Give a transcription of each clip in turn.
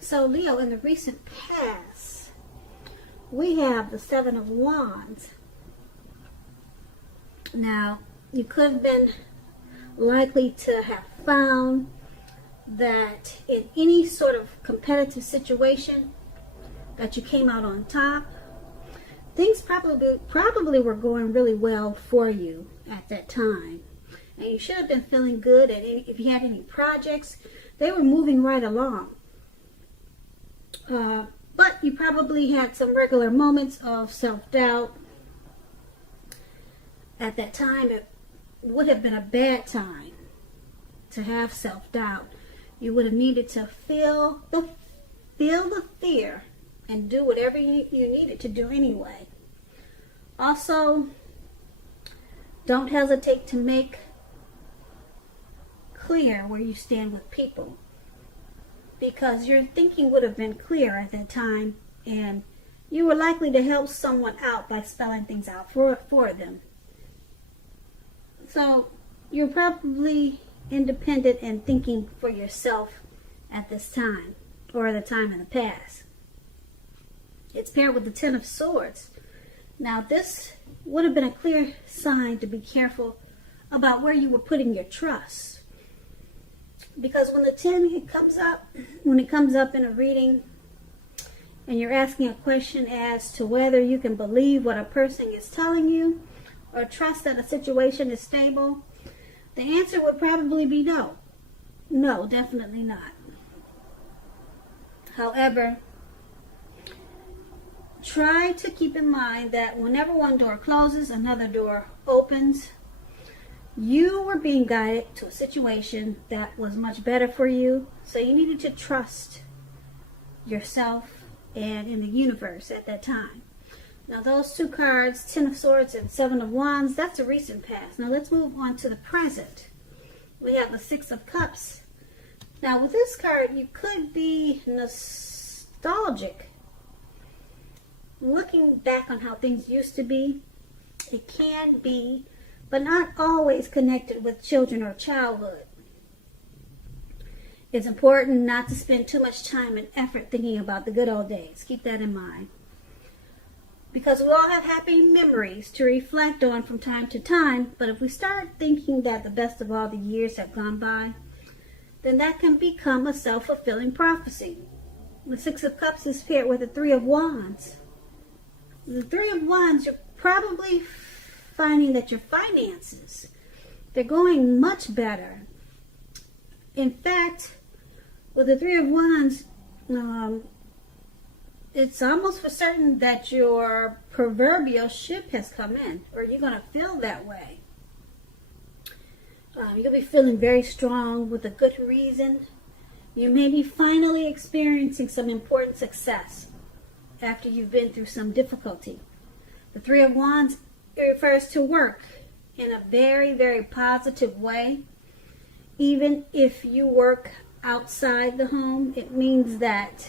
So Leo, in the recent past, we have the Seven of Wands. Now, you could have been likely to have found that in any sort of competitive situation that you came out on top. Things probably were going really well for you at that time. And you should have been feeling good. And if you had any projects, they were moving right along. But you probably had some regular moments of self-doubt. At that time, it would have been a bad time to have self-doubt. You would have needed to feel the fear and do whatever you needed to do anyway. Also, don't hesitate to make clear where you stand with people, because your thinking would have been clear at that time, and you were likely to help someone out by spelling things out for them. So you're probably independent and thinking for yourself at this time, or at a time in the past. It's paired with the Ten of Swords. Now this would have been a clear sign to be careful about where you were putting your trust. Because when the 10 comes up, in a reading, and you're asking a question as to whether you can believe what a person is telling you, or trust that a situation is stable, the answer would probably be no. No, definitely not. However, try to keep in mind that whenever one door closes, another door opens. You were being guided to a situation that was much better for you, so you needed to trust yourself and in the universe at that time. Now those two cards, Ten of Swords and Seven of Wands, that's a recent past. Now let's move on to the present. We have the Six of Cups. Now with this card, you could be nostalgic, looking back on how things used to be. It can be, but not always connected with children or childhood. It's important not to spend too much time and effort thinking about the good old days. Keep that in mind. Because we all have happy memories to reflect on from time to time, but if we start thinking that the best of all the years have gone by, then that can become a self-fulfilling prophecy. The Six of Cups is paired with the Three of Wands. The Three of Wands, you're probably finding that your finances, they're going much better. In fact, with the Three of Wands, it's almost for certain that your proverbial ship has come in, or you're going to feel that way. You'll be feeling very strong with a good reason. You may be finally experiencing some important success after you've been through some difficulty. The Three of Wands, it refers to work in a very, very positive way. Even if you work outside the home, it means that,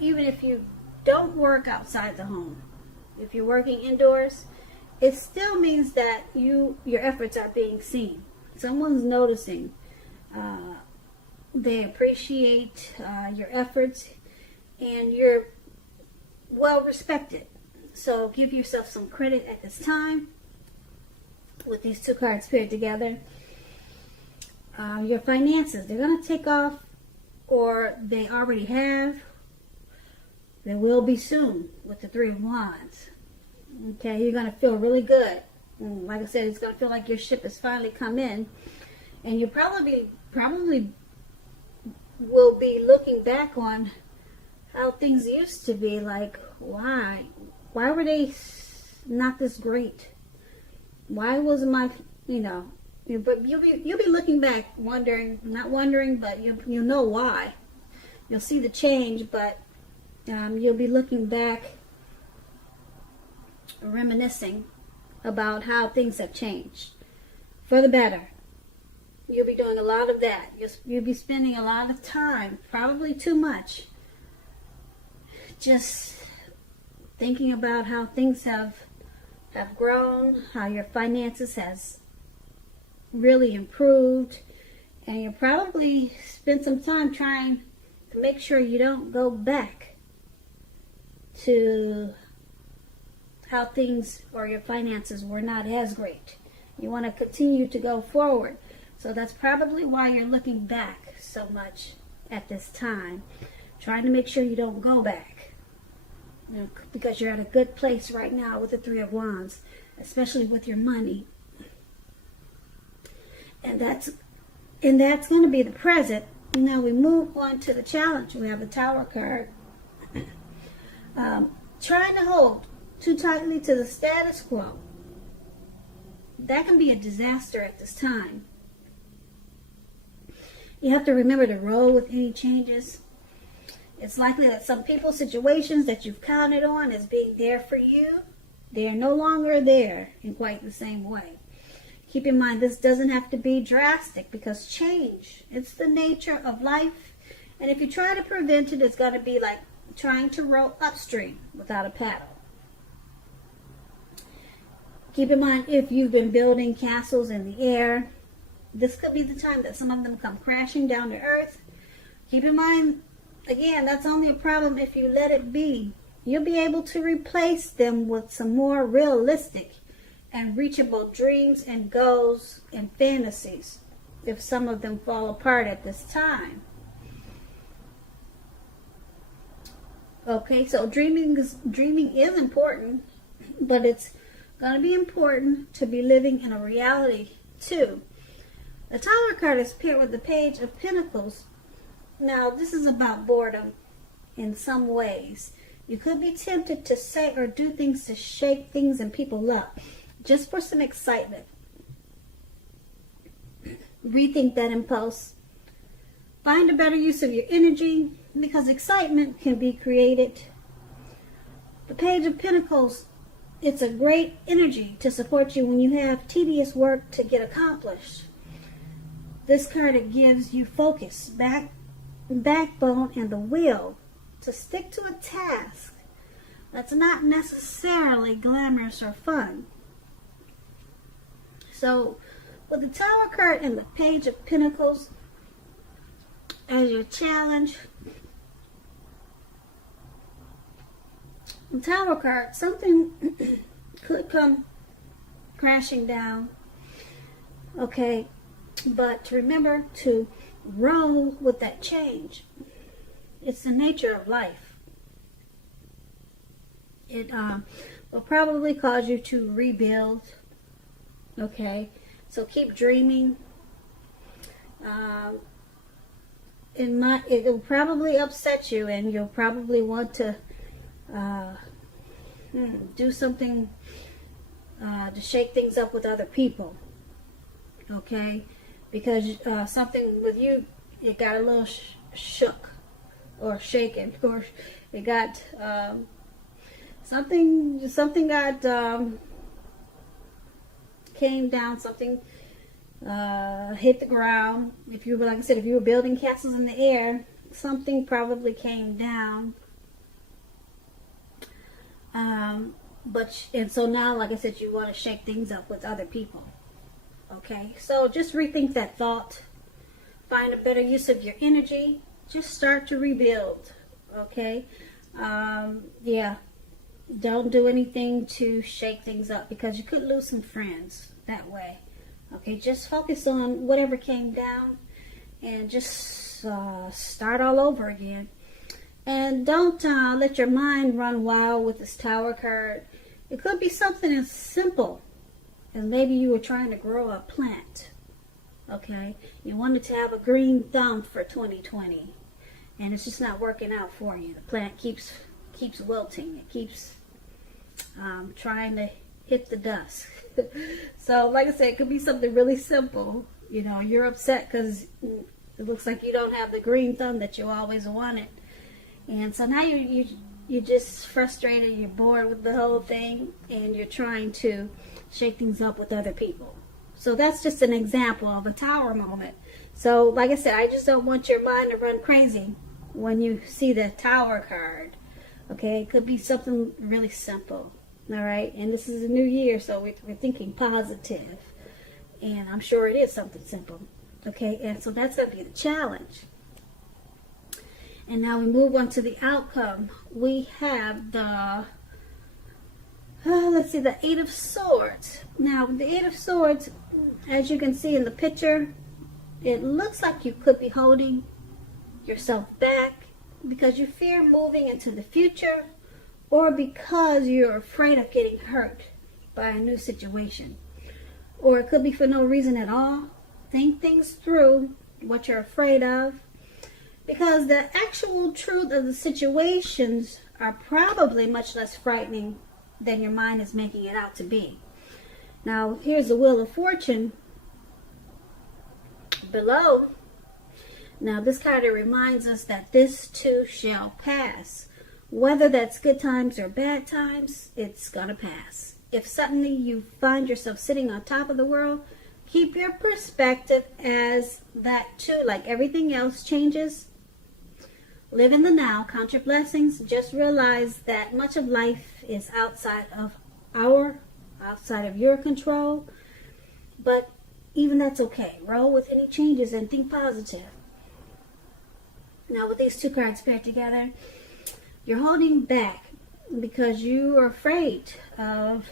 even if you don't work outside the home, if you're working indoors, it still means that your efforts are being seen. Someone's noticing. They appreciate your efforts, and you're well respected. So give yourself some credit at this time with these two cards paired together. Your finances, they're going to take off, or they already have. They will be soon with the Three of Wands. Okay, you're going to feel really good. And like I said, it's going to feel like your ship has finally come in. And you probably will be looking back on how things used to be. Like, why were they not this great? Why wasn't my, but you'll be looking back, not wondering, but you'll know why. You'll see the change, but you'll be looking back, reminiscing about how things have changed for the better. You'll be doing a lot of that. You'll be spending a lot of time, probably too much, just thinking about how things have grown, how your finances has really improved, and you'll probably spend some time trying to make sure you don't go back to how things or your finances were not as great. You want to continue to go forward. So that's probably why you're looking back so much at this time, trying to make sure you don't go back. You know, because you're at a good place right now with the Three of Wands, especially with your money. And that's going to be the present. Now we move on to the challenge. We have the Tower card. Trying to hold too tightly to the status quo. That can be a disaster at this time. You have to remember to roll with any changes. It's likely that some people's situations that you've counted on as being there for you, they are no longer there in quite the same way. Keep in mind, this doesn't have to be drastic because change, it's the nature of life. And if you try to prevent it, it's going to be like trying to row upstream without a paddle. Keep in mind, if you've been building castles in the air, this could be the time that some of them come crashing down to earth. Keep in mind, again, that's only a problem if you let it be. You'll be able to replace them with some more realistic and reachable dreams and goals and fantasies if some of them fall apart at this time. Okay, so dreaming is important, but it's going to be important to be living in a reality too. The Tower card is paired with the Page of Pentacles. Now, this is about boredom in some ways. You could be tempted to say or do things to shake things and people up, just for some excitement. Rethink that impulse. Find a better use of your energy, because excitement can be created. The Page of Pentacles, it's a great energy to support you when you have tedious work to get accomplished. This card, it gives you focus, backbone, and the will to stick to a task that's not necessarily glamorous or fun. So, with the Tower card and the Page of Pentacles as your challenge, the Tower card, something could come crashing down. Okay, but remember to roll with that change. It's the nature of life. It will probably cause you to rebuild. Okay, so keep dreaming. It will probably upset you, and you'll probably want to do something to shake things up with other people. Okay, because something with you, it got a little shook or shaken, or it got something got came down, something hit the ground. If you were, like I said, if you were building castles in the air, something probably came down. And so now, like I said, you want to shake things up with other people. Okay, so just rethink that thought. Find a better use of your energy. Just start to rebuild. Okay, yeah. Don't do anything to shake things up, because you could lose some friends that way. Okay, just focus on whatever came down and just start all over again. And don't let your mind run wild with this Tower card. It could be something as simple as maybe you were trying to grow a plant. Okay, you wanted to have a green thumb for 2020, and it's just not working out for you. The plant keeps wilting. It keeps trying to hit the dust. So, like I said, it could be something really simple. You know, you're upset because it looks like you don't have the green thumb that you always wanted, and so now you're just frustrated. You're bored with the whole thing, and you're trying to shake things up with other people. So that's just an example of a Tower moment. So, like I said, I just don't want your mind to run crazy when you see the Tower card. Okay, it could be something really simple. All right, and this is a new year, so we're thinking positive, and I'm sure it is something simple. Okay, and so that's going to be the challenge. And now we move on to the outcome. We have the, let's see, the Eight of Swords. Now, the Eight of Swords, as you can see in the picture, it looks like you could be holding yourself back because you fear moving into the future, or because you're afraid of getting hurt by a new situation. Or it could be for no reason at all. Think things through, what you're afraid of, because the actual truth of the situations are probably much less frightening than your mind is making it out to be. Now, here's the Wheel of Fortune below. Now, this card reminds us that this too shall pass. Whether that's good times or bad times, it's gonna pass. If suddenly you find yourself sitting on top of the world, keep your perspective as that too, like everything else, changes. Live in the now, count your blessings. Just realize that much of life is outside of your control. But even that's okay. Roll with any changes and think positive. Now, with these two cards paired together, you're holding back because you are afraid of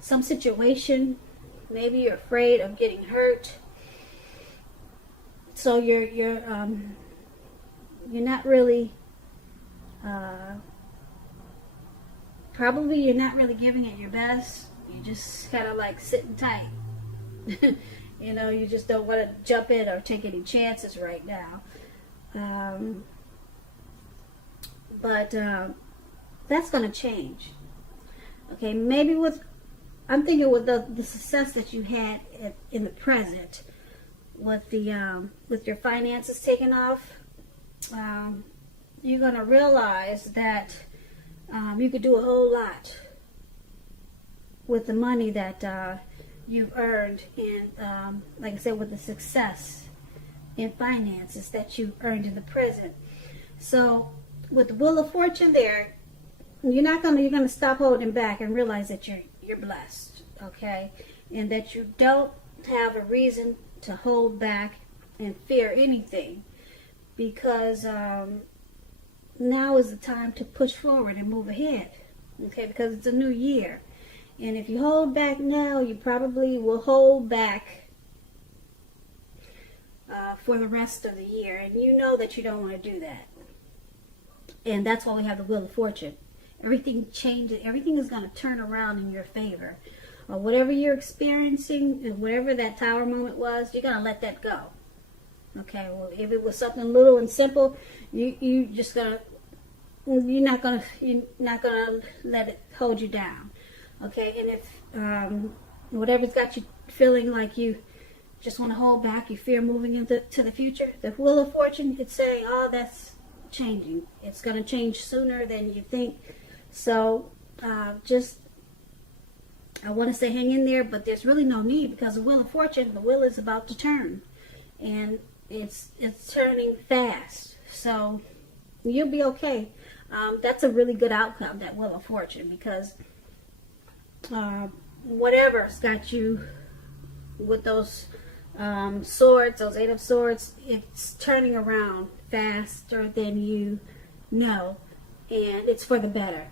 some situation. Maybe you're afraid of getting hurt. So you're not really, probably you're not really giving it your best. You just kind of like sitting tight. You know, you just don't want to jump in or take any chances right now. But that's going to change. Okay, maybe I'm thinking with the success that you had in the present, with your finances taken off, you're going to realize that you could do a whole lot with the money that you've earned, and like I said, with the success in finances that you earned in the present. So with the Wheel of Fortune there, you're gonna stop holding back and realize that you're blessed, okay, and that you don't have a reason to hold back and fear anything, because now is the time to push forward and move ahead, okay, because it's a new year. And if you hold back now, you probably will hold back for the rest of the year, and you know that you don't want to do that. And that's why we have the Wheel of Fortune. Everything changes. Everything is going to turn around in your favor. Or whatever you're experiencing, and whatever that tower moment was, you're going to let that go. Okay. Well, if it was something little and simple, you're not gonna let it hold you down. Okay. And if whatever's got you feeling like you just want to hold back, you fear moving into the future, the Wheel of Fortune, it's saying, oh, that's changing. It's going to change sooner than you think. So I want to say hang in there, but there's really no need, because the Wheel of Fortune, the wheel is about to turn, and it's turning fast. So you'll be okay. That's a really good outcome, that Wheel of Fortune, because whatever's got you with those swords, those Eight of Swords, it's turning around faster than you know, and it's for the better.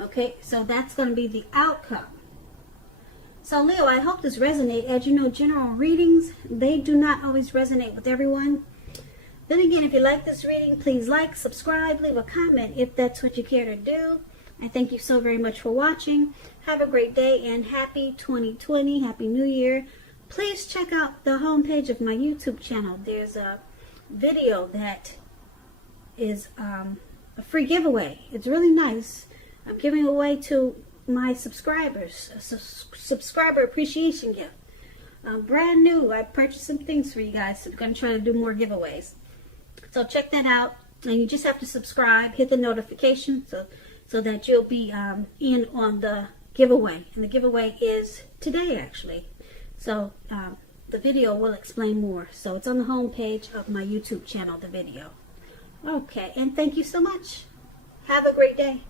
Okay, so that's going to be the outcome. So Leo, I hope this resonates. As you know, general readings, they do not always resonate with everyone. Then again, if you like this reading, please like, subscribe, leave a comment if that's what you care to do. I thank you so very much for watching. Have a great day, and happy 2020, happy new year. Please check out the homepage of my YouTube channel. There's a video that is a free giveaway. It's really nice. I'm giving away to my subscribers a subscriber appreciation gift. Brand new. I purchased some things for you guys, so I'm going to try to do more giveaways. So check that out. And you just have to subscribe, hit the notification so that you'll be in on the giveaway. And the giveaway is today, actually. So the video will explain more. So it's on the home page of my YouTube channel, the video. Okay, and thank you so much. Have a great day.